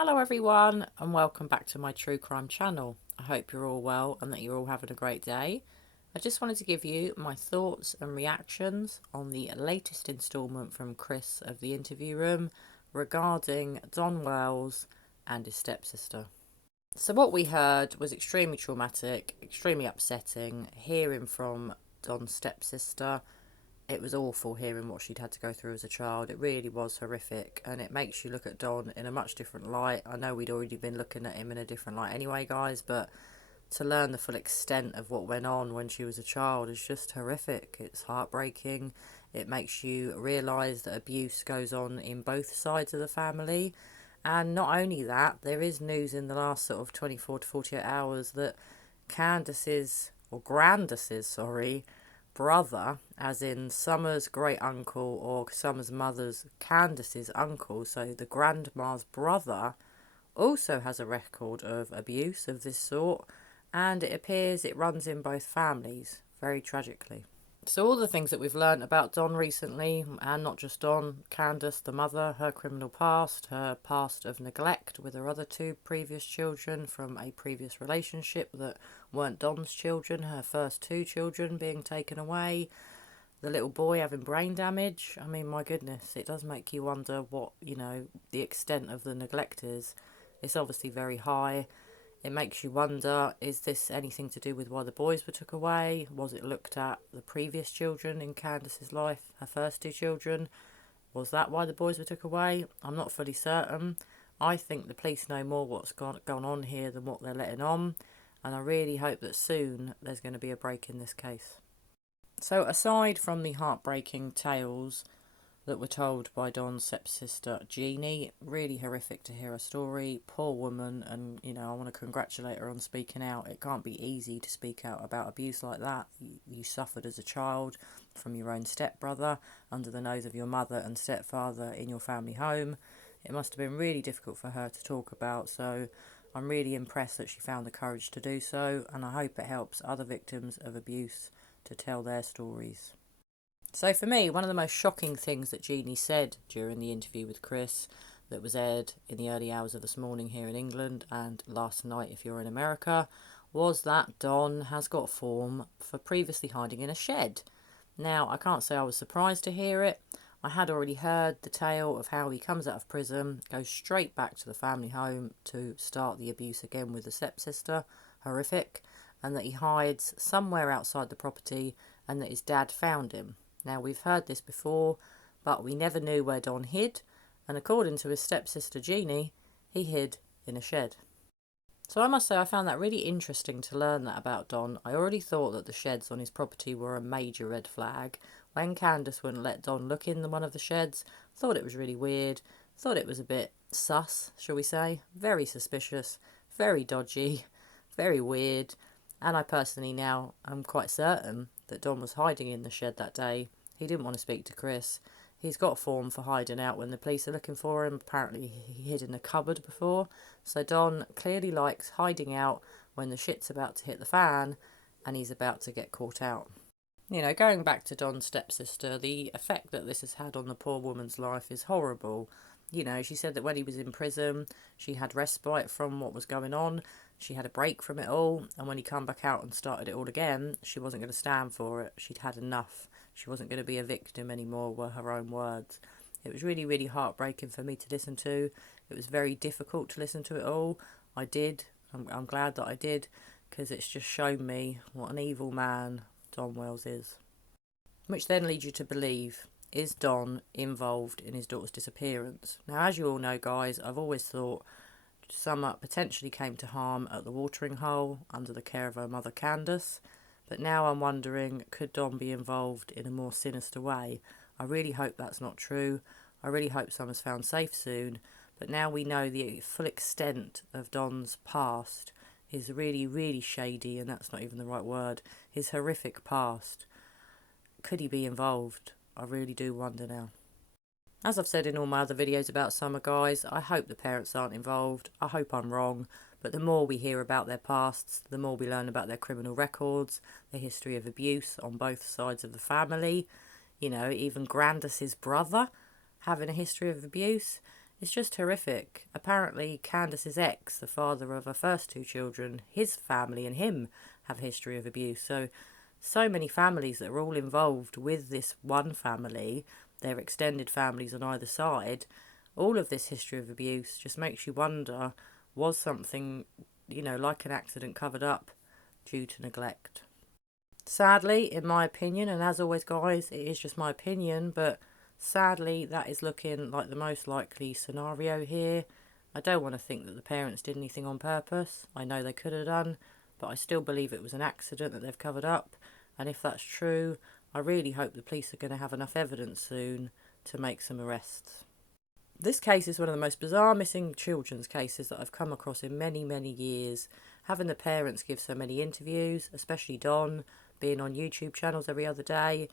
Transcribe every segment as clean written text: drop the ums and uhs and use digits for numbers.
Hello everyone and welcome back to my true crime channel. I hope you're all well and that you're all having a great day. I just wanted to give you my thoughts and reactions on the latest instalment from Chris of the interview room regarding Don Wells and his stepsister. So what we heard was extremely traumatic, extremely upsetting, hearing from Don's stepsister. It was awful hearing what she'd had to go through as a child. It really was horrific, and it makes you look at Don in a much different light. I know we'd already been looking at him in a different light anyway, guys, but to learn the full extent of what went on when she was a child is just horrific. It's heartbreaking. It makes you realise that abuse goes on in both sides of the family. And not only that, there is news in the last sort of 24 to 48 hours that Candace's, or Grandis's, sorry, brother, as in Summer's great uncle or Summer's mother's Candace's uncle, so the grandma's brother, also has a record of abuse of this sort, and it appears it runs in both families, very tragically. So all the things that we've learnt about Don recently, and not just Don, Candace, the mother, her criminal past, her past of neglect with her other two previous children from a previous relationship that weren't Don's children, her first two children being taken away, the little boy having brain damage. I mean, my goodness, it does make you wonder what, the extent of the neglect is. It's obviously very high. It makes you wonder, is this anything to do with why the boys were took away? Was it looked at the previous children in Candace's life, her first two children? Was that why the boys were took away? I'm not fully certain. I think the police know more what's gone on here than what they're letting on, and I really hope that soon there's going to be a break in this case. So aside from the heartbreaking tales that were told by Don's stepsister Jeannie, really horrific to hear her story, poor woman, and I want to congratulate her on speaking out. It can't be easy to speak out about abuse like that. You suffered as a child from your own stepbrother under the nose of your mother and stepfather in your family home. It must have been really difficult for her to talk about, so I'm really impressed that she found the courage to do so, and I hope it helps other victims of abuse to tell their stories. So for me, one of the most shocking things that Jeannie said during the interview with Chris that was aired in the early hours of this morning here in England and last night if you're in America was that Don has got form for previously hiding in a shed. Now, I can't say I was surprised to hear it. I had already heard the tale of how he comes out of prison, goes straight back to the family home to start the abuse again with the stepsister, horrific, and that he hides somewhere outside the property and that his dad found him. Now, we've heard this before, but we never knew where Don hid, and according to his stepsister Jeannie, he hid in a shed. So I must say I found that really interesting to learn that about Don. I already thought that the sheds on his property were a major red flag. When Candace wouldn't let Don look in one of the sheds, thought it was really weird, thought it was a bit sus, shall we say, very suspicious, very dodgy, very weird, and I personally now am quite certain that Don was hiding in the shed that day. He didn't want to speak to Chris. He's got form for hiding out when the police are looking for him. Apparently he hid in a cupboard before. So Don clearly likes hiding out when the shit's about to hit the fan and he's about to get caught out. Going back to Don's stepsister, the effect that this has had on the poor woman's life is horrible. She said that when he was in prison, she had respite from what was going on. She had a break from it all, and when he come back out and started it all again, she wasn't going to stand for it. She'd had enough. She wasn't going to be a victim anymore, were her own words. It was really, really heartbreaking for me to listen to. It was very difficult to listen to it all. I did. I'm glad that I did, because it's just shown me what an evil man Don Wells is. Which then leads you to believe, is Don involved in his daughter's disappearance? Now, as you all know, guys, I've always thought Summer potentially came to harm at the watering hole under the care of her mother Candace, but now I'm wondering, could Don be involved in a more sinister way? I really hope that's not true. I really hope Summer's found safe soon, but now we know the full extent of Don's past, his really, really shady, and that's not even the right word, his horrific past. Could he be involved? I really do wonder now. As I've said in all my other videos about Summer, guys, I hope the parents aren't involved. I hope I'm wrong. But the more we hear about their pasts, the more we learn about their criminal records, the history of abuse on both sides of the family. Even Grandis's brother having a history of abuse. It's just horrific. Apparently, Candace's ex, the father of her first two children, his family and him have a history of abuse. So many families that are all involved with this one family, their extended families on either side, all of this history of abuse just makes you wonder, was something, like an accident covered up due to neglect? Sadly, in my opinion, and as always, guys, it is just my opinion, but sadly, that is looking like the most likely scenario here. I don't want to think that the parents did anything on purpose. I know they could have done, but I still believe it was an accident that they've covered up. And if that's true, I really hope the police are going to have enough evidence soon to make some arrests. This case is one of the most bizarre missing children's cases that I've come across in many, many years. Having the parents give so many interviews, especially Don, being on YouTube channels every other day,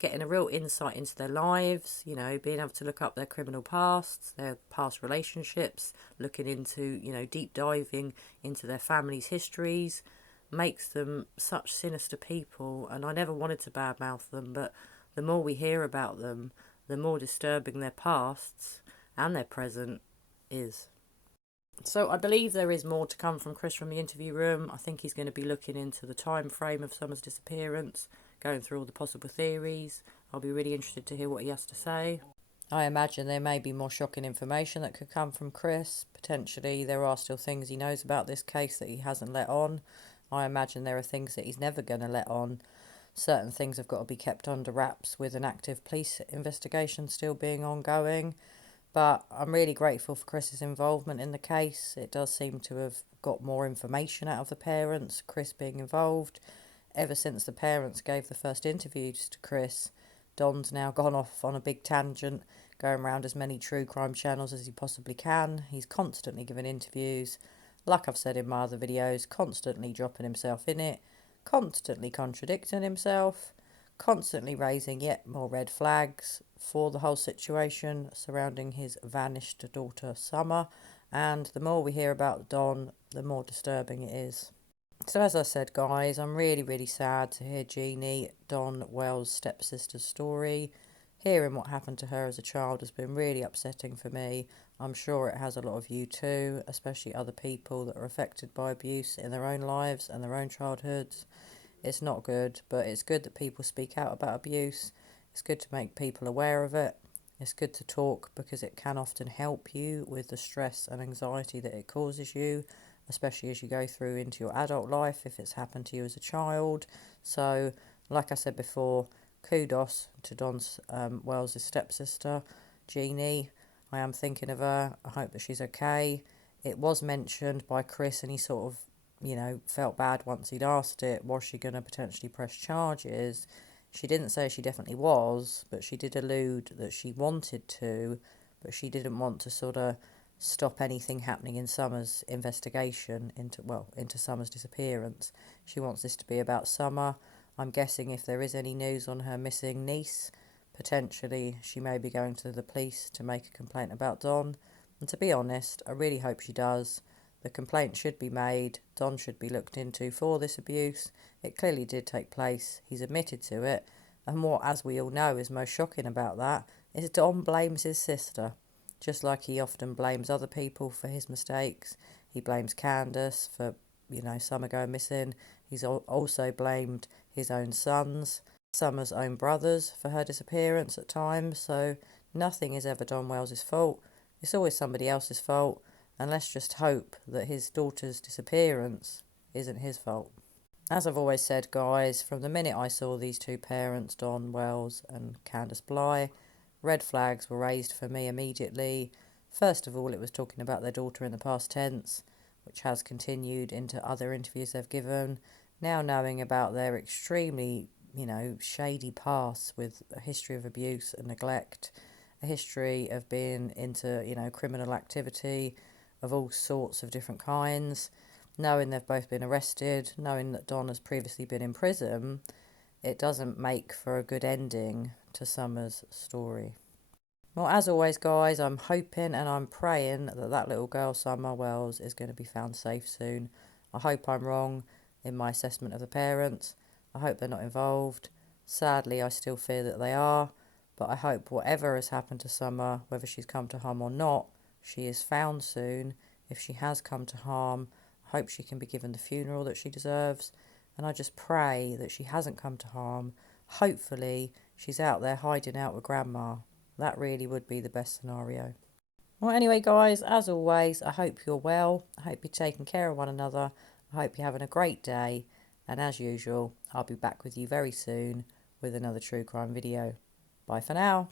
getting a real insight into their lives, being able to look up their criminal pasts, their past relationships, looking into, deep diving into their family's histories, makes them such sinister people. And I never wanted to badmouth them, but the more we hear about them, the more disturbing their pasts and their present is. So I believe there is more to come from Chris from the interview room. I think he's going to be looking into the time frame of Summer's disappearance, going through all the possible theories. I'll be really interested to hear what he has to say. I imagine there may be more shocking information that could come from Chris. Potentially there are still things he knows about this case that he hasn't let on. I imagine there are things that he's never going to let on. Certain things have got to be kept under wraps with an active police investigation still being ongoing. But I'm really grateful for Chris's involvement in the case. It does seem to have got more information out of the parents, Chris being involved. Ever since the parents gave the first interviews to Chris, Don's now gone off on a big tangent, going around as many true crime channels as he possibly can. He's constantly giving interviews, like I've said in my other videos, constantly dropping himself in it, constantly contradicting himself, constantly raising yet more red flags for the whole situation surrounding his vanished daughter Summer. And the more we hear about Don, the more disturbing it is. So as I said, guys, I'm really, really sad to hear Jeannie, Don Wells' stepsister's story. Hearing what happened to her as a child has been really upsetting for me. I'm sure it has a lot of you too, especially other people that are affected by abuse in their own lives and their own childhoods. It's not good, but it's good that people speak out about abuse. It's good to make people aware of it. It's good to talk because it can often help you with the stress and anxiety that it causes you, especially as you go through into your adult life if it's happened to you as a child. So, like I said before, kudos to Don Wells' stepsister, Jeannie. I am thinking of her. I hope that she's okay. It was mentioned by Chris and he sort of felt bad once he'd asked it. Was she going to potentially press charges? She didn't say she definitely was, but she did allude that she wanted to, but she didn't want to sort of stop anything happening in Summer's investigation into Summer's disappearance. She wants this to be about Summer. I'm guessing if there is any news on her missing niece, potentially she may be going to the police to make a complaint about Don. And to be honest, I really hope she does. The complaint should be made. Don should be looked into for this abuse. It clearly did take place. He's admitted to it. And what, as we all know, is most shocking about that is Don blames his sister. Just like he often blames other people for his mistakes. He blames Candace for, Summer going missing. He's also blamed his own sons, Summer's own brothers for her disappearance at times. So nothing is ever Don Wells' fault. It's always somebody else's fault. And let's just hope that his daughter's disappearance isn't his fault. As I've always said, guys, from the minute I saw these two parents, Don Wells and Candace Bly, red flags were raised for me immediately. First of all, it was talking about their daughter in the past tense, which has continued into other interviews they've given. Now knowing about their extremely, shady past with a history of abuse and neglect, a history of being into, criminal activity of all sorts of different kinds, knowing they've both been arrested, knowing that Don has previously been in prison, it doesn't make for a good ending to Summer's story. Well, as always, guys, I'm hoping and I'm praying that little girl, Summer Wells, is going to be found safe soon. I hope I'm wrong in my assessment of the parents. I hope they're not involved. Sadly, I still fear that they are, but I hope whatever has happened to Summer, whether she's come to harm or not, she is found soon. If she has come to harm, I hope she can be given the funeral that she deserves. And I just pray that she hasn't come to harm. Hopefully, she's out there hiding out with Grandma. That really would be the best scenario. Well, anyway, guys, as always, I hope you're well. I hope you're taking care of one another. I hope you're having a great day. And as usual, I'll be back with you very soon with another true crime video. Bye for now.